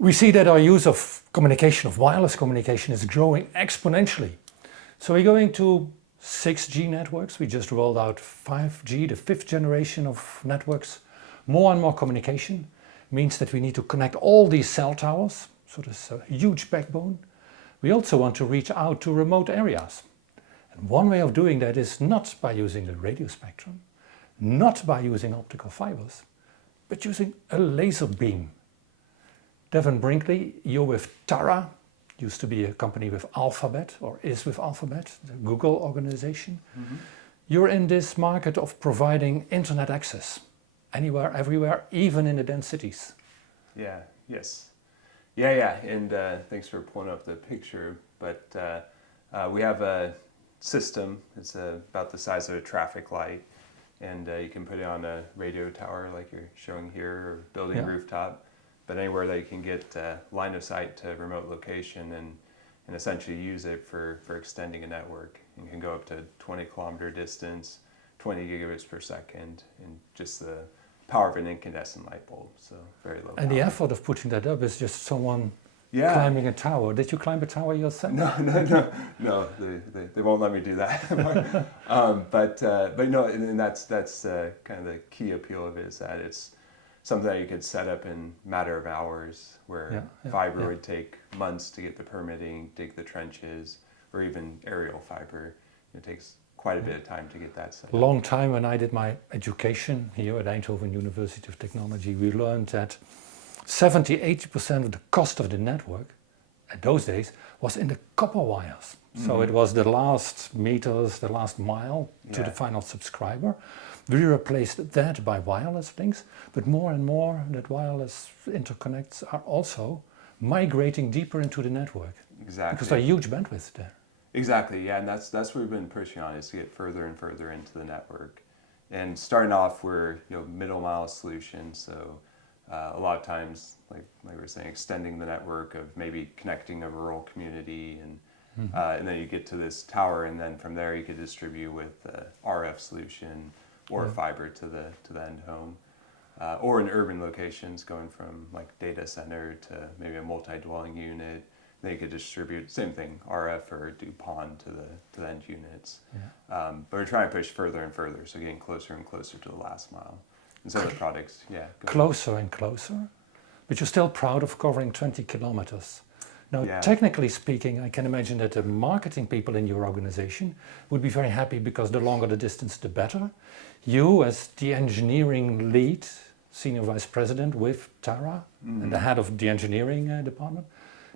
We see that our use of communication, of wireless communication, is growing exponentially. So we're going to 6G networks. We just rolled out 5G, the fifth generation of networks. More and more communication means that we need to connect all these cell towers. So there's a huge backbone. We also want to reach out to remote areas. And one way of doing that is not by using the radio spectrum, not by using optical fibers, but using a laser beam. Devin Brinkley, you're with Taara, used to be a company with Alphabet, or is with Alphabet, the Google organization. Mm-hmm. You're in this market of providing internet access, anywhere, everywhere, even in the dense cities. Yes. And thanks for pulling up the picture. But we have a system, it's about the size of a traffic light, and you can put it on a radio tower like you're showing here, or building rooftop. But anywhere that you can get line of sight to remote location and essentially use it for extending a network. And you can go up to 20 kilometer distance, 20 gigabits per second, and just the power of an incandescent light bulb, so very low And power. the effort of putting that up is just someone climbing a tower. Did you climb a tower yourself? No, they won't let me do that. But no, and that's kind of the key appeal of it, is that it's something that you could set up in a matter of hours, where fiber would take months to get the permitting, dig the trenches, or even aerial fiber. It takes quite a bit of time to get that set up. Long time when I did my education here at Eindhoven University of Technology, we learned that 70-80% of the cost of the network at those days was in the copper wires. Mm-hmm. So it was the last meters, the last mile to the final subscriber. We replaced that by wireless links, but more and more that wireless interconnects are also migrating deeper into the network. Exactly. Because there's a huge bandwidth there. Exactly, yeah, and that's what we've been pushing on, is to get further and further into the network. And starting off, we're middle mile solutions, so a lot of times, like we were saying, extending the network of maybe connecting a rural community, and then you get to this tower, and then from there you could distribute with RF solution or fiber to the end home, or in urban locations, going from like data center to maybe a multi-dwelling unit. Then you could distribute, same thing, RF or do PON to the end units. Yeah. But we're trying to push further and further, so getting closer and closer to the last mile. And so the products, closer and closer, but you're still proud of covering 20 kilometers. Now, technically speaking, I can imagine that the marketing people in your organization would be very happy, because the longer the distance, the better. You, as the engineering lead, senior vice president with Taara, and the head of the engineering department,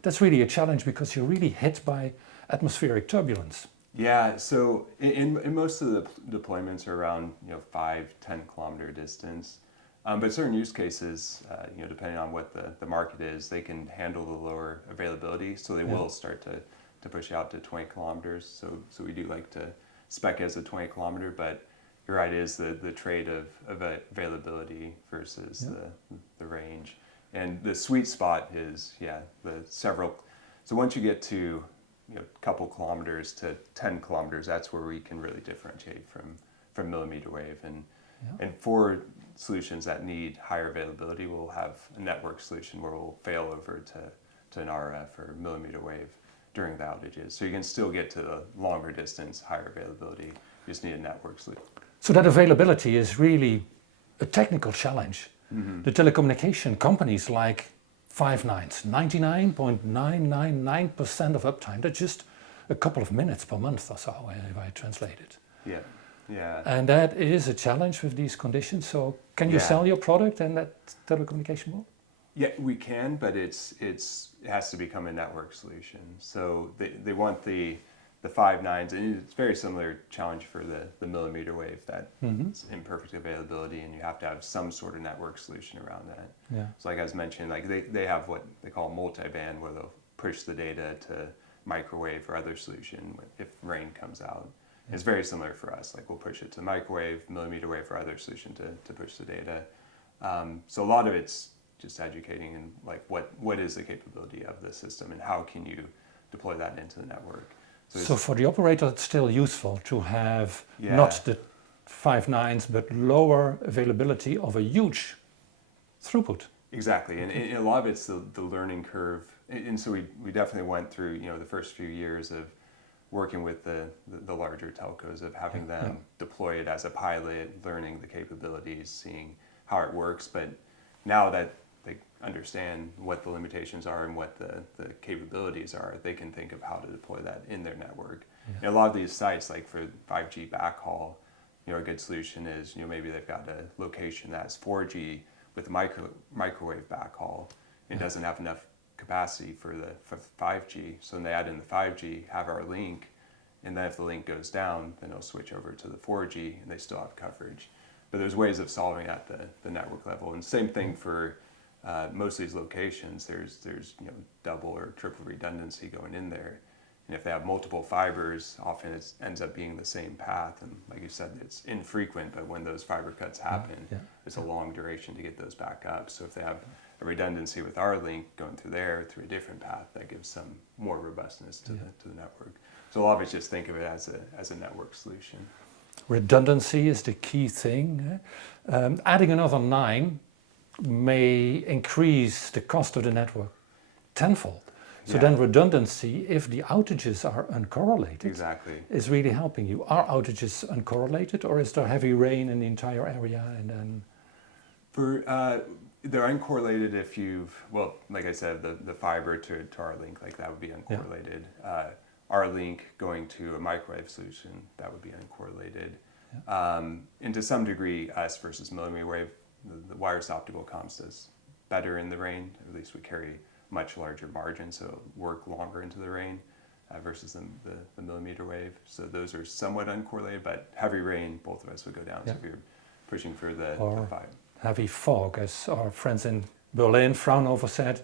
that's really a challenge, because you're really hit by atmospheric turbulence. Yeah, so in most of the deployments are around 5-10 kilometer distance, but certain use cases, depending on what the market is, they can handle the lower availability, so they will start to push out to 20 kilometers. So we do like to spec as a 20 kilometer, but you're right, it is the trade of availability versus the range. And the sweet spot is, the several. So once you get to a couple kilometers to 10 kilometers, that's where we can really differentiate from millimeter wave. And for solutions that need higher availability, we'll have a network solution where we'll fail over to an RF or millimeter wave during the outages. So you can still get to the longer distance, higher availability. You just need a network solution. So that availability is really a technical challenge. Mm-hmm. The telecommunication companies like 5 nines, 99.999% of uptime. That's just a couple of minutes per month or so, if I translate it. Yeah. And that is a challenge with these conditions. So can you sell your product in that telecommunication world? Yeah, we can, but it has to become a network solution. So they want the 5 nines, and it's very similar challenge for the millimeter wave, that it's imperfect availability, and you have to have some sort of network solution around that. Yeah. So like I was mentioning, like they have what they call multiband, where they'll push the data to microwave or other solution if rain comes out. Yeah. It's very similar for us. Like we'll push it to microwave, millimeter wave, or other solution to push the data. So a lot of it's just educating and like what is the capability of the system and how can you deploy that into the network. So for the operator, it's still useful to have not the 5 nines, but lower availability of a huge throughput. Exactly, and a lot of it's the learning curve, and so we definitely went through the first few years of working with the larger telcos, of having them deploy it as a pilot, learning the capabilities, seeing how it works. But now that they understand what the limitations are and what the capabilities are, they can think of how to deploy that in their network. And a lot of these sites, like for 5G backhaul, a good solution is maybe they've got a location that's 4G with microwave backhaul. It doesn't have enough capacity for 5G, so then they add in the 5G, have our link, and then if the link goes down, then they'll switch over to the 4G, and they still have coverage. But there's ways of solving at the network level, and same thing for most of these locations. There's double or triple redundancy going in there, and if they have multiple fibers, often it ends up being the same path. And like you said, it's infrequent, but when those fiber cuts happen, it's a long duration to get those back up. So if they have a redundancy with our link going through a different path, that gives some more robustness to the network. So a lot of it's just think of it as a network solution. Redundancy is the key thing. Adding another 9 may increase the cost of the network tenfold. So then redundancy, if the outages are uncorrelated, is really helping you. Are outages uncorrelated, or is there heavy rain in the entire area? And then they're uncorrelated if like I said, the fiber to our link, like that would be uncorrelated. Our link going to a microwave solution, that would be uncorrelated. And to some degree, us versus millimeter wave, the wireless optical comms does better in the rain. At least we carry much larger margin, so work longer into the rain versus the millimeter wave. So those are somewhat uncorrelated, but heavy rain, both of us would go down. So if you're pushing for the 5. Heavy fog, as our friends in Berlin, Fraunhofer said,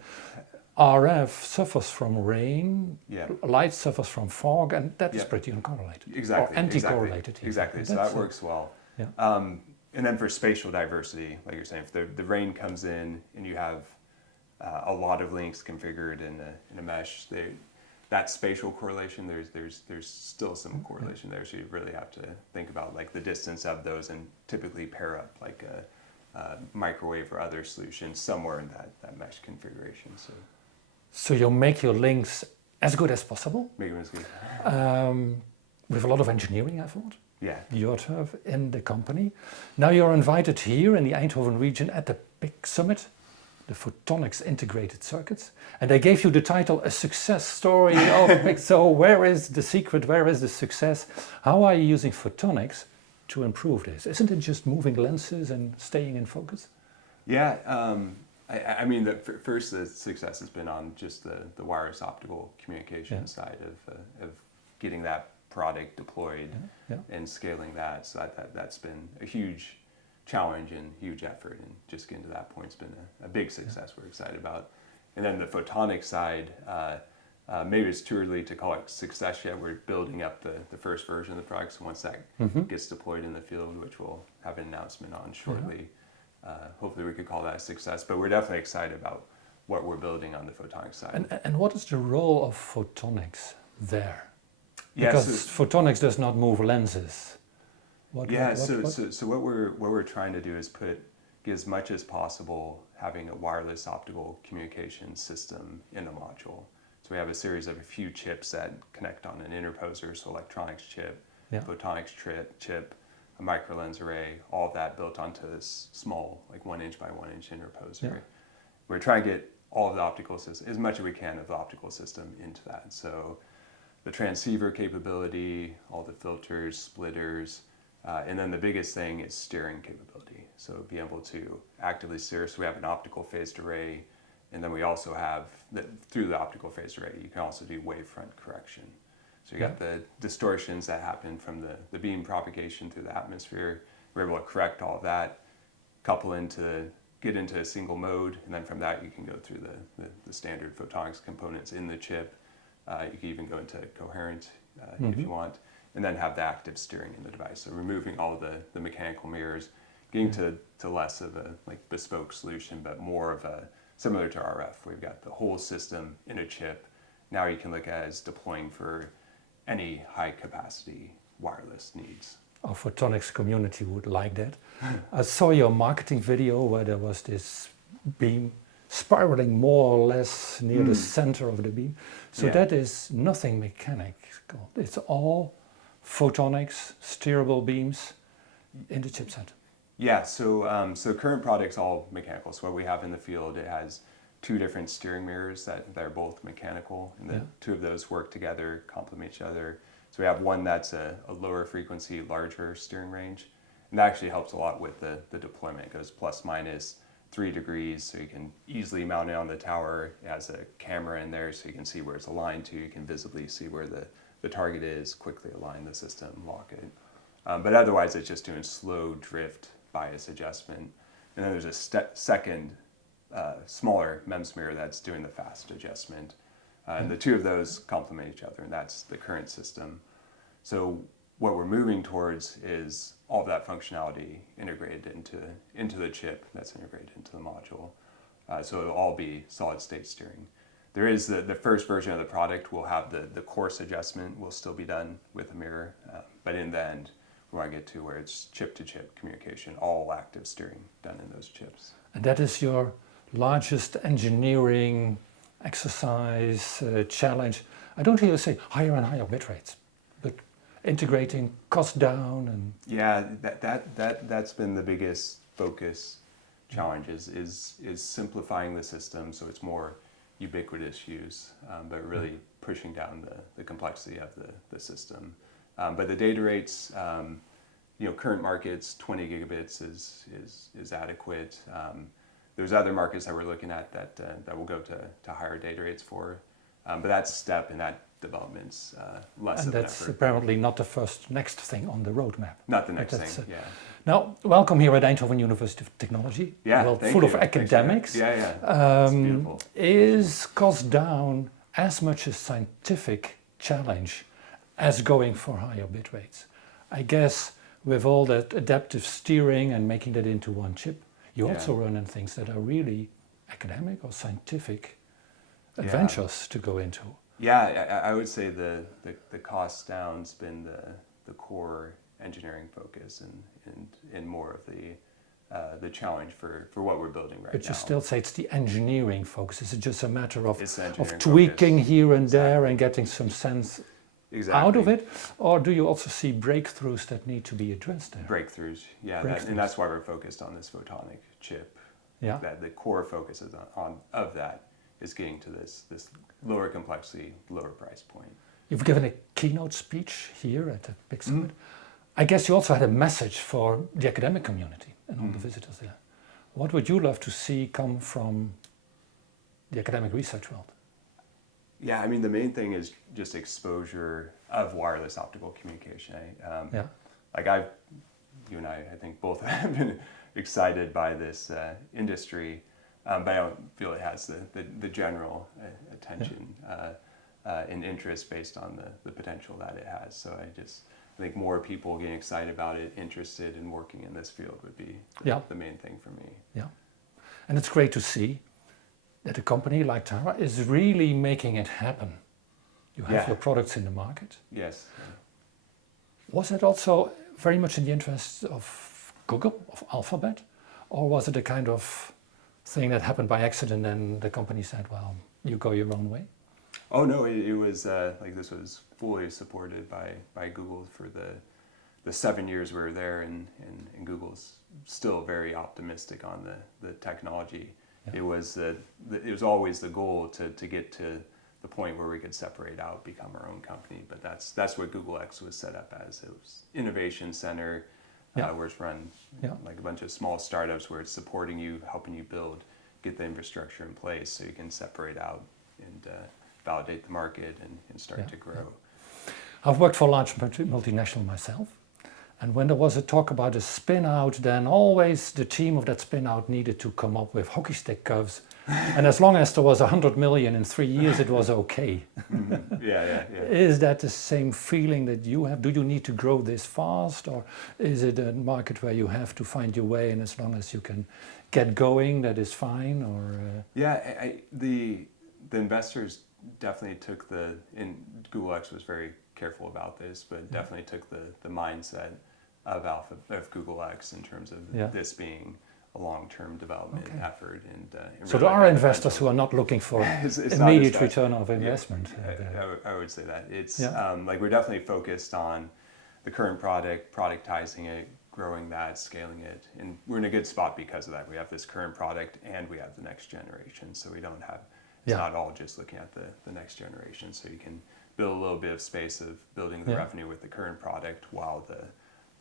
RF suffers from rain, light suffers from fog, and that is pretty uncorrelated. Exactly. Or anti-correlated. Exactly. So that works well. And then for spatial diversity, like you're saying, if the rain comes in and you have a lot of links configured in a mesh, that spatial correlation, there's still some correlation there. So you really have to think about like the distance of those, and typically pair up like a microwave or other solution somewhere in that mesh configuration. So you make your links as good as possible. Make them as good. With a lot of engineering effort. Yeah. You have in the company. Now you're invited here in the Eindhoven region at the big summit, the Photonics Integrated Circuits, and they gave you the title A Success Story of So where is the secret? Where is the success? How are you using photonics to improve this? Isn't it just moving lenses and staying in focus? Yeah, I mean, first the success has been on just the wireless optical communication side of getting that product deployed and scaling that. So that's been a huge challenge and huge effort, and just getting to that point's been a big success we're excited about. And then the photonic side, maybe it's too early to call it success yet. We're building up the first version of the product, so once that gets deployed in the field, which we'll have an announcement on shortly, hopefully we could call that a success. But we're definitely excited about what we're building on the photonic side. And what is the role of photonics there? Because photonics does not move lenses. So what we're trying to do is get as much as possible having a wireless optical communication system in a module. So we have a series of a few chips that connect on an interposer, so electronics chip, photonics chip, a micro lens array, all of that built onto this small, like 1 inch by 1 inch interposer. We're trying to get all of the optical system, as much as we can of the optical system into that. So the transceiver capability, all the filters, splitters, and then the biggest thing is steering capability. So be able to actively steer. So we have an optical phased array, and then we also have, through the optical phased array, you can also do wavefront correction. So you got the distortions that happen from the beam propagation through the atmosphere. We're able to correct all of that, get into a single mode, and then from that you can go through the standard photonics components in the chip. You can even go into coherent if you want, and then have the active steering in the device. So removing all of the mechanical mirrors, getting to less of a like bespoke solution, but more of a similar to RF. We've got the whole system in a chip. Now you can look at it as deploying for any high capacity wireless needs. Our photonics community would like that. I saw your marketing video where there was this beam spiraling more or less near the center of the beam. So Yeah. that is nothing mechanical. It's all photonics, steerable beams in the chipset. Yeah, so current product's all mechanical. So what we have in the field, it has two different steering mirrors that are both mechanical, and the two of those work together, complement each other. So we have one that's a lower frequency, larger steering range, and that actually helps a lot with the deployment. It goes plus minus 3 degrees, so you can easily mount it on the tower. It has a camera in there, so you can see where it's aligned to. You can visibly see where the target is, quickly align the system, lock it. But otherwise, it's just doing slow drift bias adjustment. And then there's a second smaller MEMS mirror that's doing the fast adjustment. And the two of those complement each other, and that's the current system. So what we're moving towards is all of that functionality integrated into the chip that's integrated into the module. So it'll all be solid state steering. There is the first version of the product will have the coarse adjustment will still be done with a mirror, but in the end, we want to get to where it's chip-to-chip communication, all active steering done in those chips. And that is your largest engineering exercise, challenge. I don't hear you say higher and higher bit rates, but integrating cost down and... Yeah, that's been the biggest focus challenge is simplifying the system so it's more ubiquitous use, but really pushing down the complexity of the system. But the data rates, current markets, 20 gigabits is adequate. There's other markets that we're looking at that will go to higher data rates for, but that step in that development's less and of an that's effort. apparently not the first next thing on the roadmap. Not the next thing, yeah. Now, welcome here at Eindhoven University of Technology. Yeah, well, thank full you. of academics. Yeah. It's beautiful. Is cost down as much a scientific challenge as going for higher bit rates? I guess with all that adaptive steering and making that into one chip, you also run in things that are really academic or scientific adventures to go into. Yeah, I would say the cost down's been the core engineering focus and more of the challenge for what we're building right now. But you still say it's the engineering focus. Is it just a matter of engineering tweaking focus. here and there and getting some sense out of it? Or do you also see breakthroughs that need to be addressed there? Breakthroughs, yeah. And that's why we're focused on this photonic chip. Yeah. That the core focus is of that is getting to this lower complexity, lower price point. You've given a keynote speech here at the Big Summit. I guess you also had a message for the academic community and all the visitors there. What would you love to see come from the academic research world? Yeah, I mean, the main thing is just exposure of wireless optical communication. Like you and I think both have been excited by this industry, but I don't feel it has the general attention and interest based on the potential that it has. So I think more people getting excited about it, interested in working in this field would be the main thing for me. Yeah, and it's great to see that a company like Taara is really making it happen. You have your products in the market. Yes. Was it also very much in the interest of Google, of Alphabet, or was it a kind of thing that happened by accident and the company said, well, you go your own way? Oh no, it was this was fully supported by Google for the 7 years we were there, and Google's still very optimistic on the technology. Yeah. It was always the goal to get to the point where we could separate out, become our own company. But that's what Google X was set up as. It was innovation center, where it's run like a bunch of small startups where it's supporting you, helping you build, get the infrastructure in place so you can separate out and validate the market and start to grow. I've worked for a large multinational myself, and when there was a talk about a spin out, then always the team of that spin out needed to come up with hockey stick curves, and as long as there was 100 million in 3 years, it was okay. Yeah. Is that the same feeling that you have? Do you need to grow this fast, or is it a market where you have to find your way, and as long as you can get going, that is fine? Or the investors definitely took Google X was very careful about this, but definitely took the mindset of Google X in terms of this being long-term development effort. And So really there are look at investors who are not looking for it's not immediate as fast. return of investment. I would say that it's Yeah. like we're definitely focused on the current product, productizing it, growing that, scaling it, and we're in a good spot because of that. We have this current product and we have the next generation, so we don't have. It's not all just looking at the next generation. So you can build a little bit of space of building the revenue with the current product while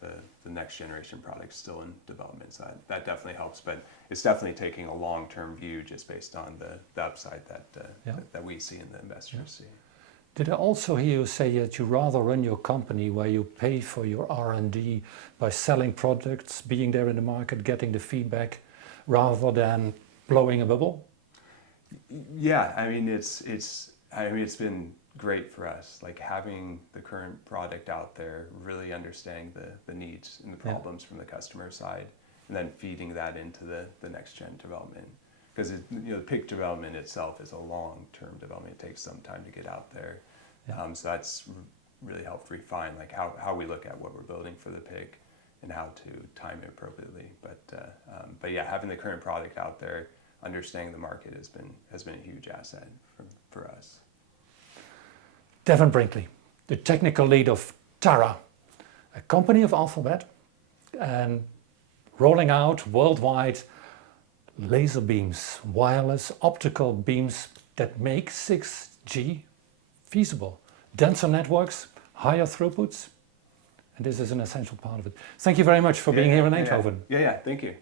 the next generation product's still in development. So that definitely helps, but it's definitely taking a long-term view just based on the upside that we see and the investors see. Did I also hear you say that you rather run your company where you pay for your R&D by selling products, being there in the market, getting the feedback, rather than blowing a bubble? Yeah, I mean it's been great for us, like having the current product out there, really understanding the needs and the problems from the customer side, and then feeding that into the next gen development. Because the PIC development itself is a long-term development. It takes some time to get out there. So that's really helped refine like how we look at what we're building for the PIC and how to time it appropriately. But yeah, having the current product out there, understanding the market has been a huge asset for us. Devin Brinkley, the technical lead of Taara, a company of Alphabet, and rolling out worldwide laser beams, wireless optical beams that make 6G feasible. Denser networks, higher throughputs, and this is an essential part of it. Thank you very much for being here in Eindhoven. Yeah, thank you.